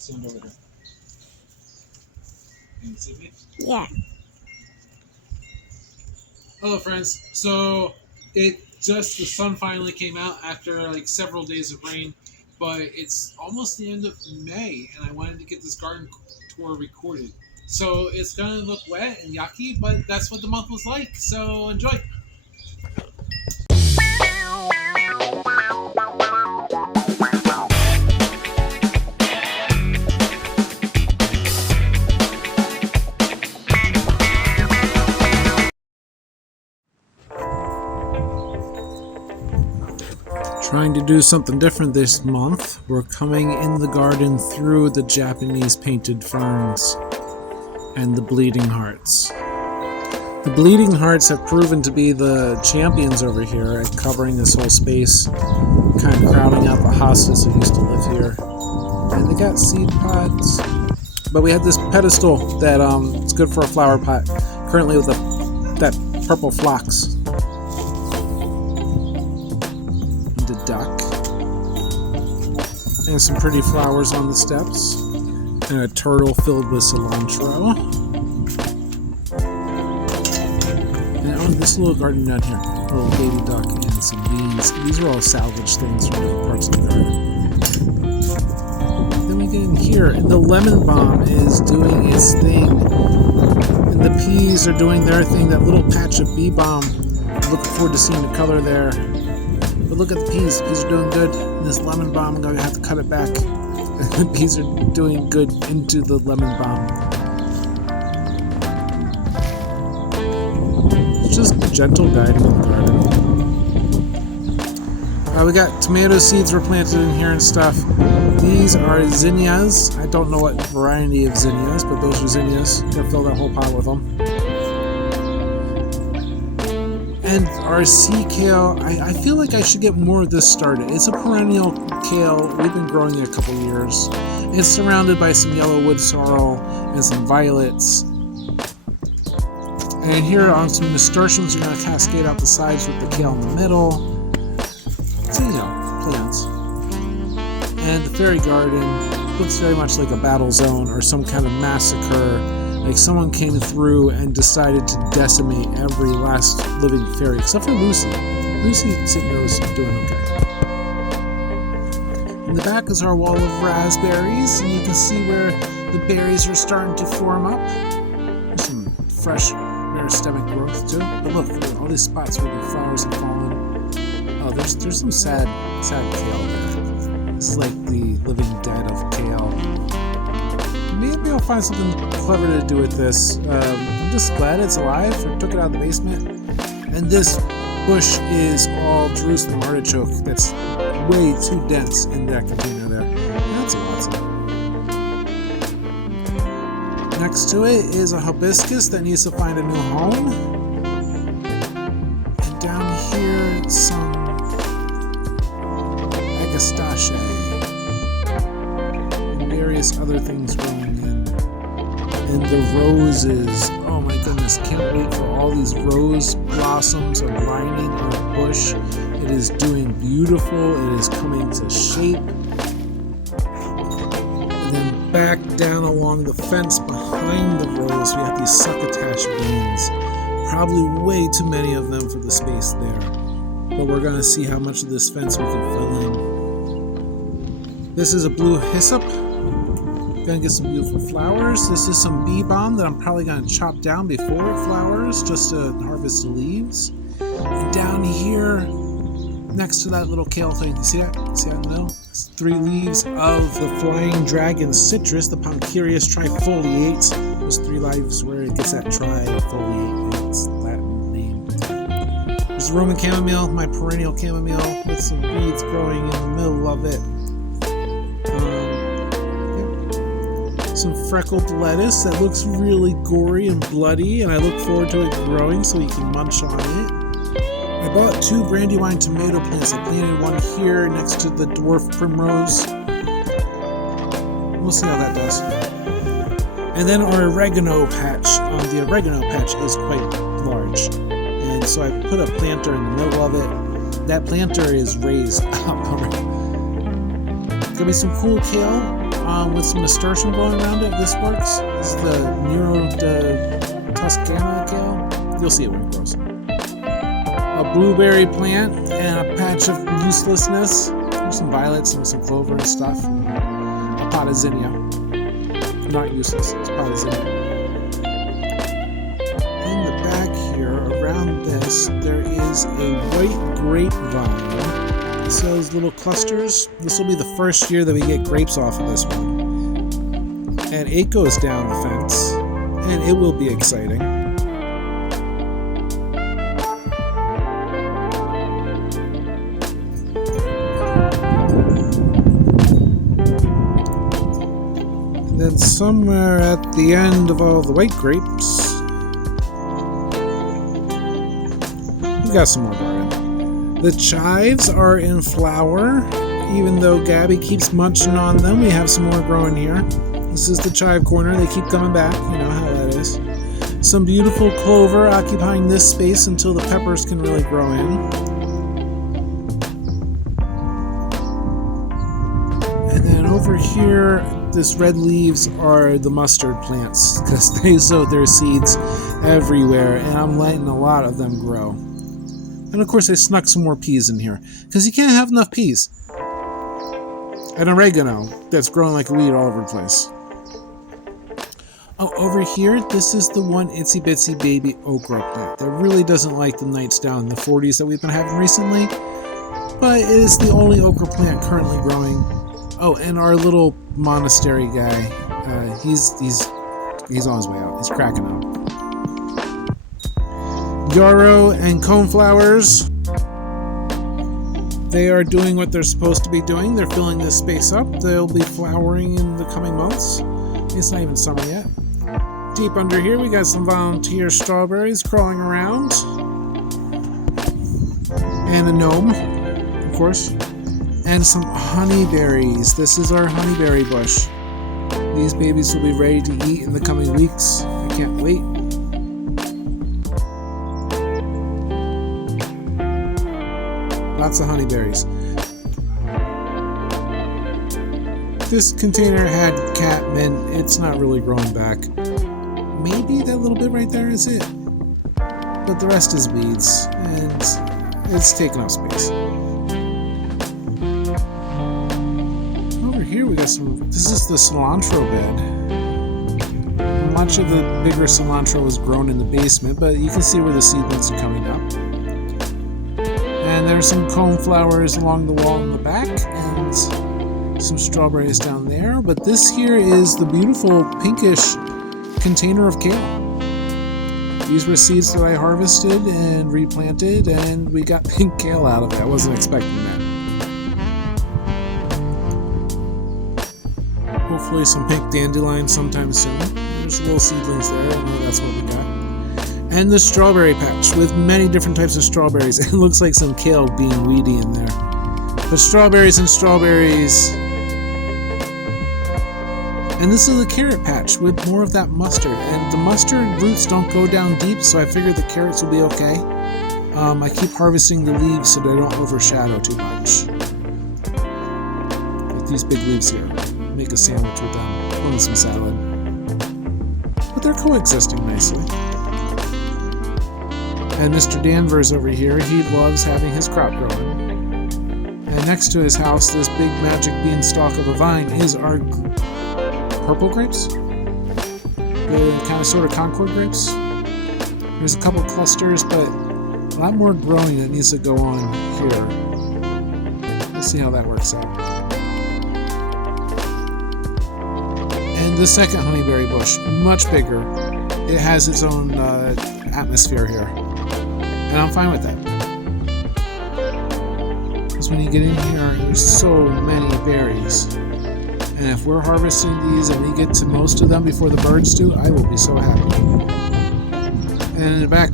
stand over there. Can you see me? Yeah. Hello, friends. So the sun finally came out after like several days of rain, but it's almost the end of May, and I wanted to get this garden tour recorded. So it's gonna look wet and yucky, but that's what the month was like. So enjoy. Trying to do something different this month. We're coming in the garden through the Japanese painted ferns and the bleeding hearts. The bleeding hearts have proven to be the champions over here at covering this whole space, kind of crowding out the hostas that used to live here. And they got seed pods. But we had this pedestal that it's good for a flower pot, currently with that purple phlox. Duck and some pretty flowers on the steps and a turtle filled with cilantro and on this little garden down here, a little baby duck and some beans. These are all salvage things from other parts of the garden. Then we get in here and the lemon balm is doing its thing and the peas are doing their thing. That little patch of bee balm, I'm looking forward to seeing the color there. But look at the peas. Peas are doing good. And this lemon balm, I'm going to have to cut it back. The peas are doing good into the lemon balm. It's just gentle guiding in the garden. We got tomato seeds were planted in here and stuff. These are zinnias. I don't know what variety of zinnias, but those are zinnias. I'm going to fill that whole pot with them. And our sea kale, I feel like I should get more of this started. It's a perennial kale. We've been growing it a couple years. It's surrounded by some yellow wood sorrel and some violets. And here on some nasturtiums are going to cascade out the sides with the kale in the middle. So, plants. And the fairy garden looks very much like a battle zone or some kind of massacre. Like someone came through and decided to decimate every last living fairy, except for Lucy. Lucy sitting there was doing okay. In the back is our wall of raspberries, and you can see where the berries are starting to form up. There's some fresh meristemic growth too. But look, all these spots where the flowers have fallen. Oh, there's some sad kale there. This is like the living dead of kale. Maybe I'll find something clever to do with this. I'm just glad it's alive. I took it out of the basement. And this bush is all Jerusalem artichoke that's way too dense in that container there. That's awesome. Next to it is a hibiscus that needs to find a new home. And down here, some agastache. And various other things growing. And the roses, oh my goodness, can't wait for all these rose blossoms are lining our bush. It is doing beautiful, it is coming to shape. And then back down along the fence behind the rose, we have these succotash beans. Probably way too many of them for the space there. But we're gonna see how much of this fence we can fill in. This is a blue hyssop. Gonna get some beautiful flowers. This is some bee balm that I'm probably gonna chop down before it flowers just to harvest the leaves. And down here, next to that little kale thing, you see that? See that in the middle? It's 3 leaves of the flying dragon citrus, the Poncarius trifoliate. Those 3 leaves where it gets that trifoliate in its Latin name. There's the Roman chamomile, my perennial chamomile, with some weeds growing in the middle of it. Some freckled lettuce that looks really gory and bloody, and I look forward to it growing so we can munch on it. I bought 2 brandywine tomato plants. I planted one here next to the dwarf primrose. We'll see how that does. And then our oregano patch. The oregano patch is quite large, and so I put a planter in the middle of it. That planter is raised up. Gonna be some cool kale with some nasturtium going around it. This works. This is the Nero de Toscana kale. You'll see it when it grows. A blueberry plant and a patch of uselessness. There's some violets and some clover and stuff. And a pot of zinnia. Not useless, it's pot of zinnia. In the back here, around this, there is a white grapevine. So those little clusters. This will be the first year that we get grapes off of this one. And it goes down the fence. And it will be exciting. And then somewhere at the end of all the white grapes, we got some more garden. The chives are in flower. Even though Gabby keeps munching on them, we have some more growing here. This is the chive corner. They keep coming back. You know how that is. Some beautiful clover occupying this space until the peppers can really grow in. And then over here, this red leaves are the mustard plants because they sowed their seeds everywhere, and I'm letting a lot of them grow. And of course, I snuck some more peas in here because you can't have enough peas. And oregano that's growing like a weed all over the place. Oh, over here, this is the one itsy bitsy baby okra plant that really doesn't like the nights down in the 40s that we've been having recently, but it is the only okra plant currently growing. Oh, and our little monastery guy, he's on his way out. He's cracking up. Yarrow and coneflowers. They are doing what they're supposed to be doing. They're filling this space up. They'll be flowering in the coming months. It's not even summer yet. Deep under here, we got some volunteer strawberries crawling around. And a gnome, of course. And some honeyberries. This is our honeyberry bush. These babies will be ready to eat in the coming weeks. I can't wait. Lots of honeyberries. This container had catmint. It's not really growing back. Maybe that little bit right there is it. But the rest is weeds, and it's taking up space. Over here we got some. This is the cilantro bed. Much of the bigger cilantro is grown in the basement, but you can see where the seedlings are coming up. And there's some coneflowers along the wall in the back, and some strawberries down there. But this here is the beautiful pinkish container of kale. These were seeds that I harvested and replanted, and we got pink kale out of it. I wasn't expecting that. Hopefully some pink dandelions sometime soon. There's little seedlings there. I know that's what we got. And the strawberry patch with many different types of strawberries. It looks like some kale being weedy in there. But strawberries and strawberries. And this is a carrot patch with more of that mustard. And the mustard roots don't go down deep, so I figured the carrots will be okay. I keep harvesting the leaves so they don't overshadow too much. Like these big leaves here. Make a sandwich with them. With some salad. But they're coexisting nicely. And Mr. Danvers over here, he loves having his crop growing. And next to his house, this big magic beanstalk of a vine is our purple grapes. The kind of sort of Concord grapes. There's a couple clusters, but a lot more growing that needs to go on here. We'll see how that works out. And the second honeyberry bush, much bigger. It has its own atmosphere here. And I'm fine with that. Because when you get in here, there's so many berries. And if we're harvesting these and we get to most of them before the birds do, I will be so happy. And in the back,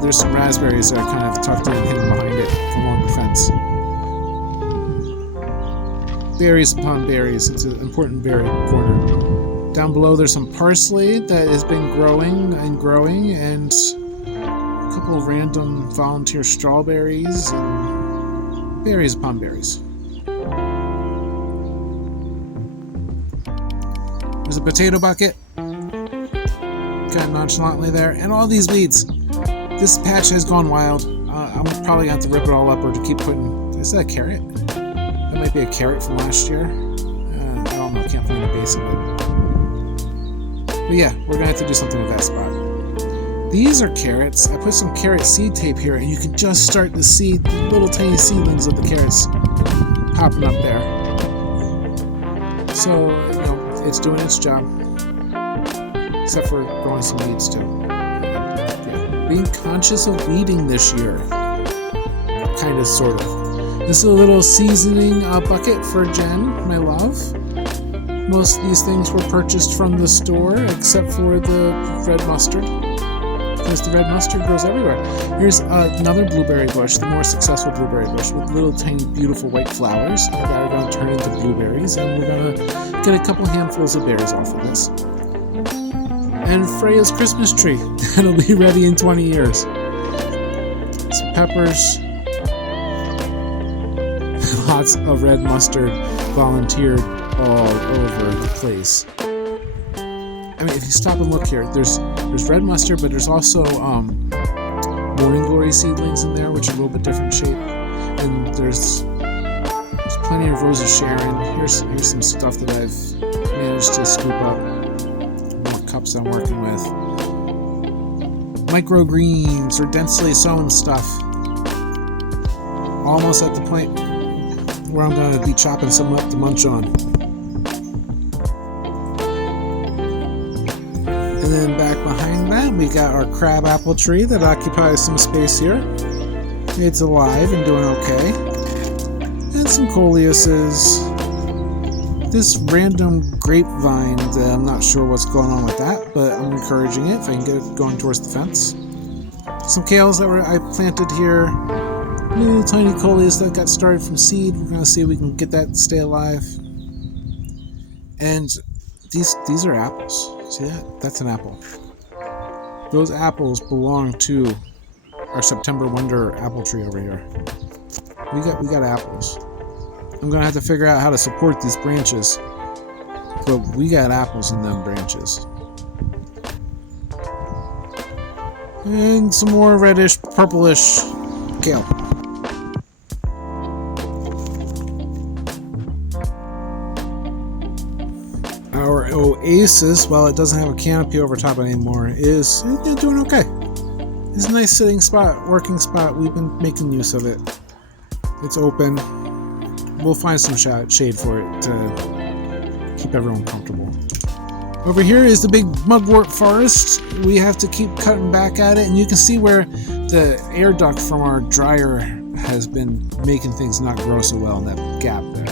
there's some raspberries that are kind of tucked in and hidden behind it along the fence. Berries upon berries. It's an important berry corner. Down below, there's some parsley that has been growing, and a couple of random volunteer strawberries and berries upon berries. There's a potato bucket. Kind of nonchalantly there. And all these weeds. This patch has gone wild. I'm probably going to have to rip it all up or to keep putting... Is that a carrot? That might be a carrot from last year. I don't know. I can't find a base of it. But yeah, we're going to have to do something with that spot. These are carrots. I put some carrot seed tape here, and you can just start to see the little tiny seedlings of the carrots popping up there. So, you know, it's doing its job. Except for growing some weeds, too. Yeah. Being conscious of weeding this year. Kind of, sort of. This is a little seasoning bucket for Jen, my love. Most of these things were purchased from the store, except for the red mustard. Because the red mustard grows everywhere. Here's another blueberry bush, the more successful blueberry bush, with little tiny beautiful white flowers that are going to turn into blueberries, and we're going to get a couple handfuls of berries off of this. And Freya's Christmas tree. It'll be ready in 20 years. Some peppers. Lots of red mustard volunteered all over the place. I mean, if you stop and look here, there's red mustard, but there's also morning glory seedlings in there, which are a little bit different shape. And there's plenty of Rose of Sharon. Here's some stuff that I've managed to scoop up. More cups I'm working with. Microgreens or densely sown stuff. Almost at the point where I'm going to be chopping some up to munch on. And then back behind that, we got our crab apple tree that occupies some space here. It's alive and doing okay. And some coleuses. This random grapevine, I'm not sure what's going on with that, but I'm encouraging it if I can get it going towards the fence. Some kales that I planted here. Little tiny coleus that got started from seed. We're going to see if we can get that to stay alive. And these are apples. See that? That's an apple. Those apples belong to our September Wonder apple tree over here. We got apples. I'm gonna have to figure out how to support these branches, but we got apples in them branches. And some more reddish, purplish kale. Our oasis, while it doesn't have a canopy over top anymore, is doing okay. It's a nice sitting spot, working spot. We've been making use of it. It's open. We'll find some shade for it to keep everyone comfortable. Over here is the big mugwort forest. We have to keep cutting back at it, and you can see where the air duct from our dryer has been making things not grow so well in that gap there.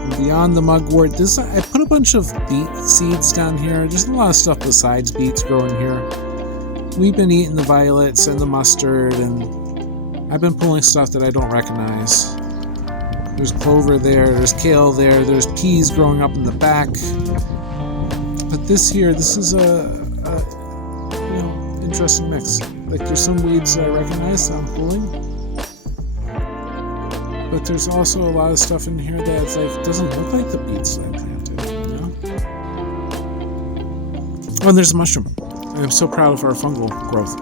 And beyond the mugwort, I put a bunch of beet seeds down here. There's a lot of stuff besides beets growing here. We've been eating the violets and the mustard, and I've been pulling stuff that I don't recognize. There's clover there, there's kale there, there's peas growing up in the back. But this is a interesting mix. Like, there's some weeds that I recognize that I'm pulling. But there's also a lot of stuff in here that's like, doesn't look like the beets that I planted, you know? Oh, and there's a mushroom. I'm so proud of our fungal growth.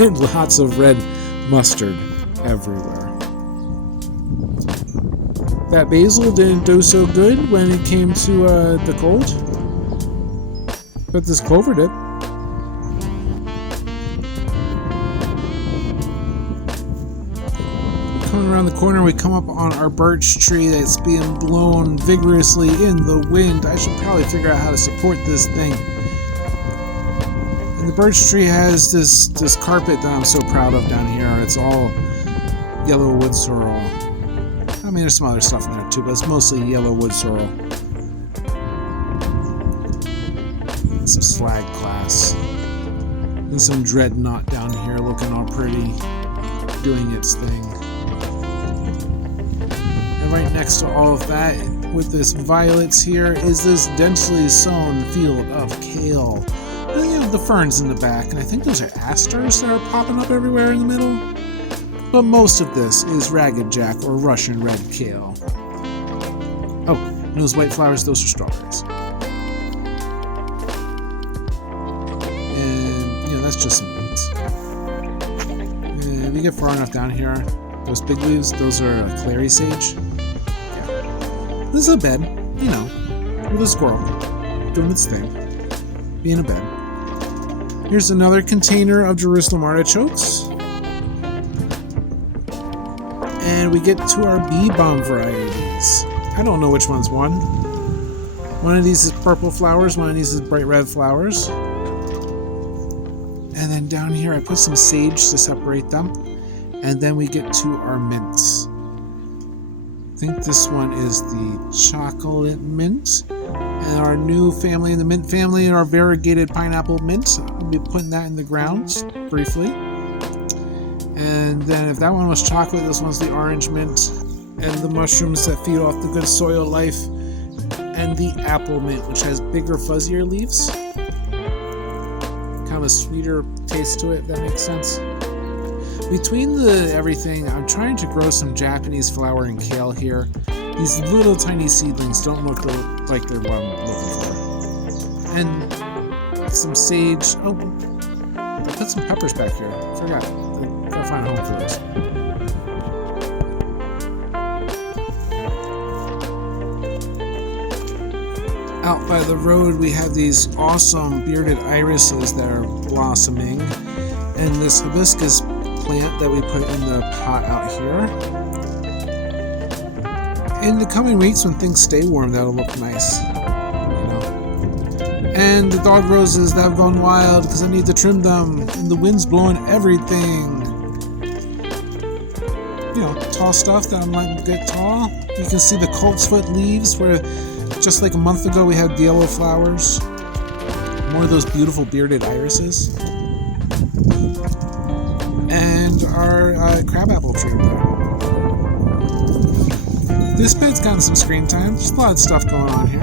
And lots of red mustard everywhere. That basil didn't do so good when it came to the cold, but this clover did. Coming around the corner, we come up on our birch tree that's being blown vigorously in the wind. I should probably figure out how to support this thing. And the birch tree has this carpet that I'm so proud of down here. It's all yellow wood sorrel. I mean, there's some other stuff in there too, but it's mostly yellow wood sorrel. And some slag glass. And some dreadnought down here looking all pretty, doing its thing. And right next to all of that, with this violets here, is this densely sown field of kale. And you have the ferns in the back, and I think those are asters that are popping up everywhere in the middle. But most of this is Ragged Jack or Russian red kale. Oh, And those white flowers, those are strawberries. And, you know, that's just some weeds. And we get far enough down here. Those big leaves, those are clary sage. Yeah. This is a bed, you know, with a squirrel doing its thing, being a bed. Here's another container of Jerusalem artichokes. And we get to our bee balm varieties. I don't know which one's one. One of these is purple flowers, one of these is bright red flowers. And then down here I put some sage to separate them. And then we get to our mints. I think this one is the chocolate mint. And our new family in the mint family, our variegated pineapple mint. I'll be putting that in the ground briefly. And then if that one was chocolate, this one's the orange mint. And the mushrooms that feed off the good soil life. And the apple mint, which has bigger, fuzzier leaves. Kind of a sweeter taste to it, if that makes sense. Between everything, I'm trying to grow some Japanese flowering kale here. These little tiny seedlings don't look like they're what I'm looking for. And some sage. Oh, I put some peppers back here. I forgot. Gotta find a home for those. Out by the road, we have these awesome bearded irises that are blossoming. And this hibiscus plant that we put in the pot out here. In the coming weeks, when things stay warm, that'll look nice, you know. And the dog roses that have gone wild because I need to trim them, and the wind's blowing everything. You know, tall stuff that I'm letting get tall. You can see the coltsfoot leaves where just like a month ago we had the yellow flowers. More of those beautiful bearded irises. And our crabapple tree there. This bed's gotten some screen time. There's a lot of stuff going on here.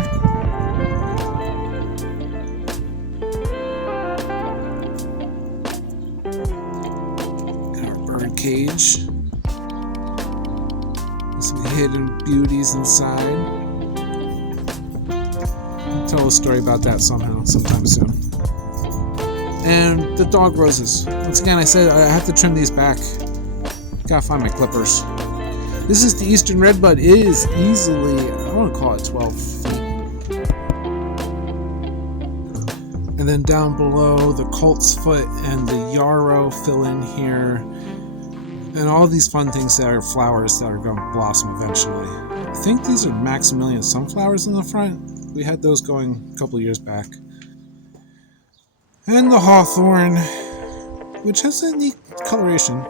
And our bird cage. With some hidden beauties inside. I'll tell a story about that sometime soon. And the dog roses. Once again, I said I have to trim these back. Gotta find my clippers. This is the Eastern Redbud. It is easily, I want to call it 12 feet. And then down below, the coltsfoot and the yarrow fill in here. And all these fun things that are flowers that are going to blossom eventually. I think these are Maximilian sunflowers in the front. We had those going a couple of years back. And the hawthorn, which has a neat coloration.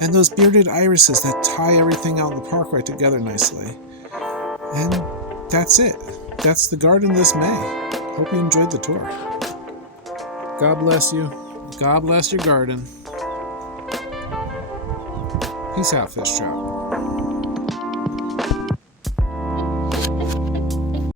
And those bearded irises that tie everything out in the park right together nicely. And that's it. That's the garden this May. Hope you enjoyed the tour. God bless you. God bless your garden. Peace out, Fish Trout.